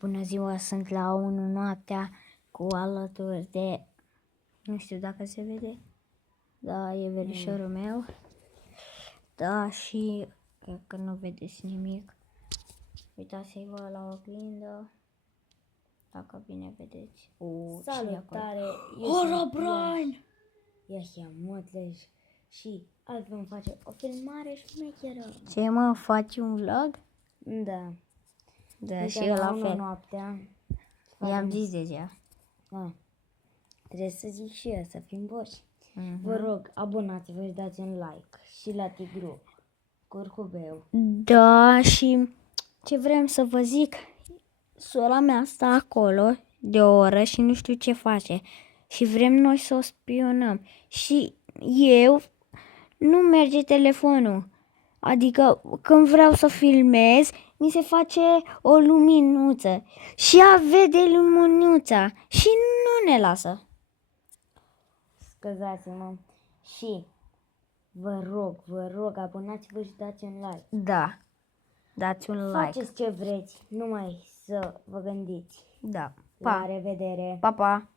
Bună ziua, sunt la 1 noaptea cu alături de... Nu știu dacă se vede. Da, e verișorul meu. Da, și cred că nu vedeți nimic. Uitați-vă la oglindă. Dacă bine vedeți. Salutare! Herobrine! Iahia Motleș și azi vom face o filmare șmecheră. Ce mă, faci un vlog? Da. Da, Uite, și eu la fel. noaptea. I-am zis deja. Da. Trebuie să zic și eu, să fim boși. Mhm. Vă rog, abonați-vă și dați un like. Și la Tigru, Curcubeu. Da, și ce vrem să vă zic, sora mea stă acolo de o oră și nu știu ce face. Și vrem noi să o spionăm. Și eu nu merge telefonul. Adică când vreau să filmez, mi se face o luminuță. Și ea vede luminiuța și nu ne lasă. Scuzați-mă. Și vă rog, abonați-vă și dați un like. Da, dați un like. Faceți ce vreți, numai să vă gândiți. Da, La pa, revedere! pa, pa.